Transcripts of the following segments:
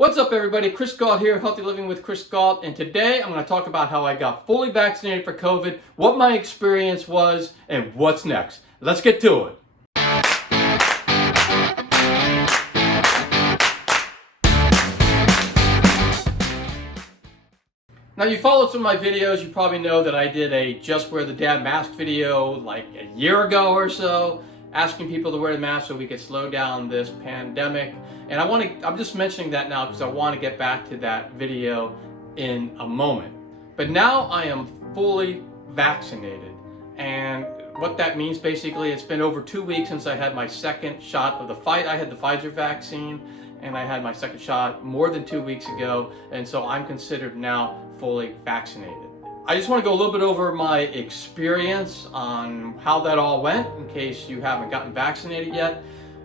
What's up everybody, Chris Gault here, Healthy Living with Chris Gault, and today I'm going to talk about how I got fully vaccinated for COVID, what my experience was, and what's next. Let's get to it. Now you followed some of my videos, you probably know that I did a Just Wear the Damn Mask video like a year ago or so, asking people to wear the mask so we could slow down this pandemic. And I'm just mentioning that now because I want to get back to that video in a moment. But now I am fully vaccinated. And what that means basically, it's been over 2 weeks since I had my second shot of the fight. I had the Pfizer vaccine and I had my second shot more than 2 weeks ago. And so I'm considered now fully vaccinated. I just want to go a little bit over my experience on how that all went in case you haven't gotten vaccinated yet.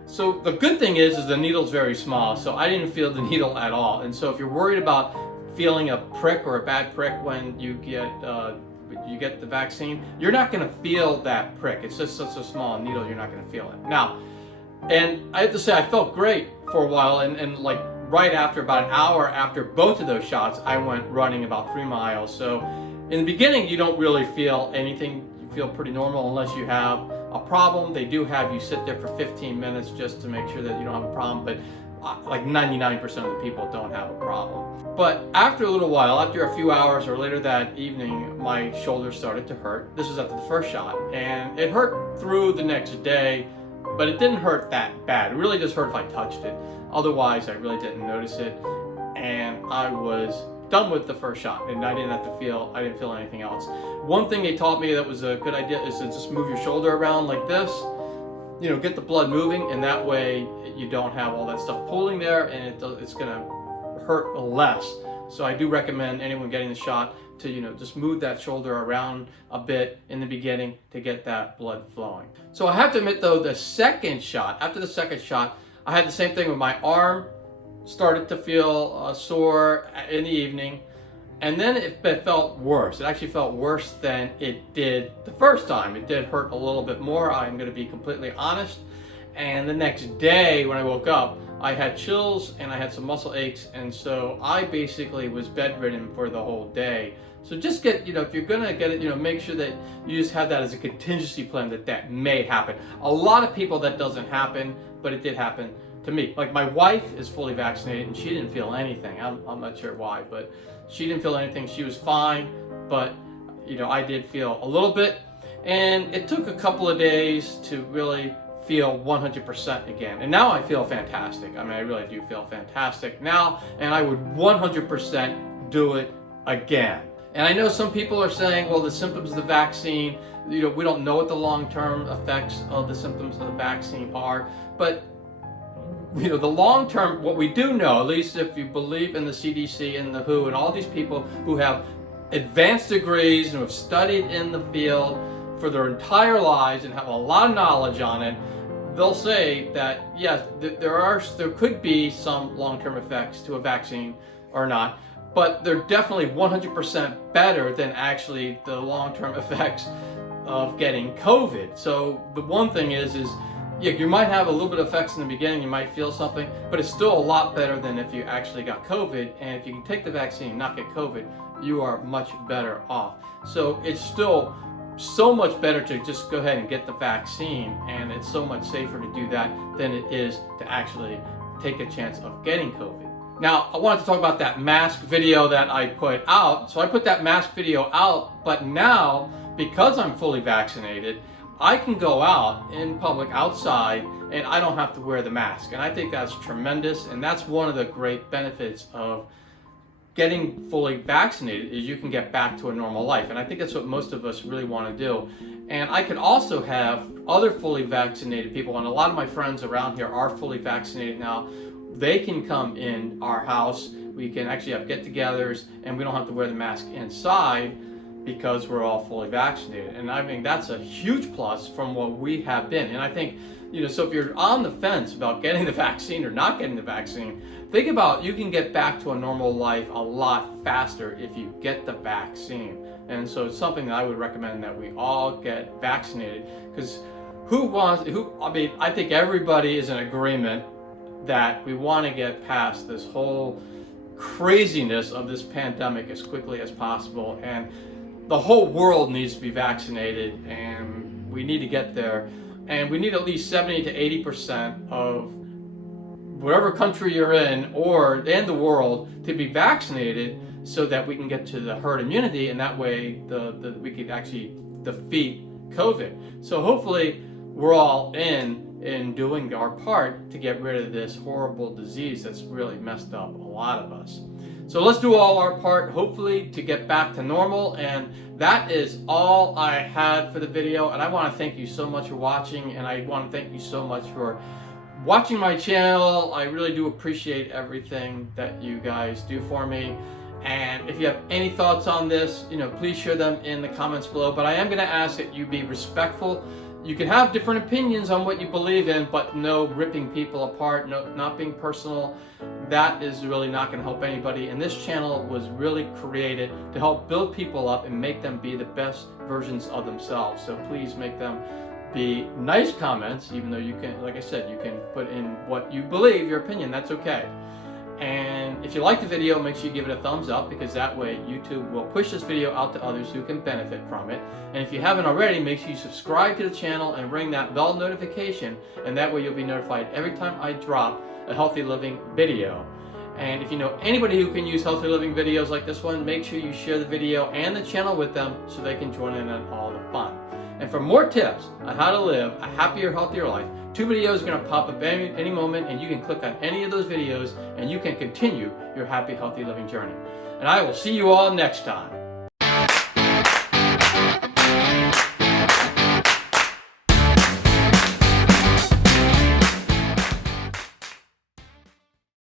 So the good thing is the needle's very small, so I didn't feel the needle at all. And so if you're worried about feeling a prick or a bad prick when you get the vaccine, you're not going to feel that prick. It's just such a small needle, you're not going to feel it. Now, and I have to say I felt great for a while, and like right after, about an hour after both of those shots, I went running about 3 miles. So in the beginning, you don't really feel anything. You feel pretty normal unless you have a problem. They do have you sit there for 15 minutes just to make sure that you don't have a problem, but like 99% of the people don't have a problem. But after a little while, after a few hours or later that evening, my shoulder started to hurt. This was after the first shot, and it hurt through the next day, but it didn't hurt that bad. It really just hurt if I touched it. Otherwise, I really didn't notice it, and I was done with the first shot, and I didn't feel anything else. One thing they taught me that was a good idea is to just move your shoulder around like this, you know, get the blood moving, and that way you don't have all that stuff pulling there, and it's gonna hurt less. So I do recommend anyone getting the shot to, you know, just move that shoulder around a bit in the beginning to get that blood flowing. So I have to admit though, after the second shot, I had the same thing with my arm. Started to feel sore in the evening, and then it felt worse. It actually felt worse than it did the first time. It did hurt a little bit more, I'm going to be completely honest. And the next day when I woke up, I had chills and I had some muscle aches, and so I basically was bedridden for the whole day. So just get, you know, if you're gonna get it, you know, make sure that you just have that as a contingency plan that may happen. A lot of people that doesn't happen, but it did happen to me. Like my wife is fully vaccinated and she didn't feel anything. I'm not sure why, but she didn't feel anything. She was fine, but you know, I did feel a little bit, and it took a couple of days to really feel 100% again. And now I feel fantastic. I mean, I really do feel fantastic now, and I would 100% do it again. And I know some people are saying, well, the symptoms of the vaccine, you know, we don't know what the long-term effects of the symptoms of the vaccine are, but you know, the long term, what we do know, at least if you believe in the CDC and the WHO and all these people who have advanced degrees and who have studied in the field for their entire lives and have a lot of knowledge on it, they'll say that yes, there could be some long-term effects to a vaccine or not, but they're definitely 100% better than actually the long-term effects of getting COVID. So the one thing is yeah, you might have a little bit of effects in the beginning, you might feel something, but it's still a lot better than if you actually got COVID. And if you can take the vaccine and not get COVID, you are much better off. So it's still so much better to just go ahead and get the vaccine, and it's so much safer to do that than it is to actually take a chance of getting COVID. Now, I wanted to talk about that mask video that I put out. So I put that mask video out, but now, because I'm fully vaccinated, I can go out in public outside and I don't have to wear the mask. And I think that's tremendous, and that's one of the great benefits of getting fully vaccinated is you can get back to a normal life. And I think that's what most of us really want to do. And I could also have other fully vaccinated people, and a lot of my friends around here are fully vaccinated now. They can come in our house. We can actually have get-togethers and we don't have to wear the mask inside because we're all fully vaccinated. And I mean, that's a huge plus from what we have been. And I think, you know, so if you're on the fence about getting the vaccine or not getting the vaccine, think about, you can get back to a normal life a lot faster if you get the vaccine. And so it's something that I would recommend that we all get vaccinated, because I think everybody is in agreement that we want to get past this whole craziness of this pandemic as quickly as possible, and the whole world needs to be vaccinated, and we need to get there, and we need at least 70 to 80% of whatever country you're in and the world to be vaccinated, so that we can get to the herd immunity, and that way we could actually defeat COVID. So hopefully we're all in doing our part to get rid of this horrible disease that's really messed up a lot of us. So let's do all our part, hopefully, to get back to normal. And that is all I had for the video. And I want to thank you so much for watching, and I want to thank you so much for watching my channel. I really do appreciate everything that you guys do for me. And if you have any thoughts on this, please share them in the comments below. But I am going to ask that you be respectful. You can have different opinions on what you believe in, but no ripping people apart, not being personal. That is really not going to help anybody. And this channel was really created to help build people up and make them be the best versions of themselves. So please make them be nice comments, even though you can, like I said, you can put in what you believe, your opinion, that's okay. And if you like the video, make sure you give it a thumbs up, because that way YouTube will push this video out to others who can benefit from it. And if you haven't already, make sure you subscribe to the channel and ring that bell notification, and that way you'll be notified every time I drop a healthy living video. And if you know anybody who can use healthy living videos like this one, make sure you share the video and the channel with them so they can join in on all the fun. And for more tips on how to live a happier, healthier life, 2 videos are going to pop up any moment, and you can click on any of those videos and you can continue your happy, healthy living journey. And I will see you all next time.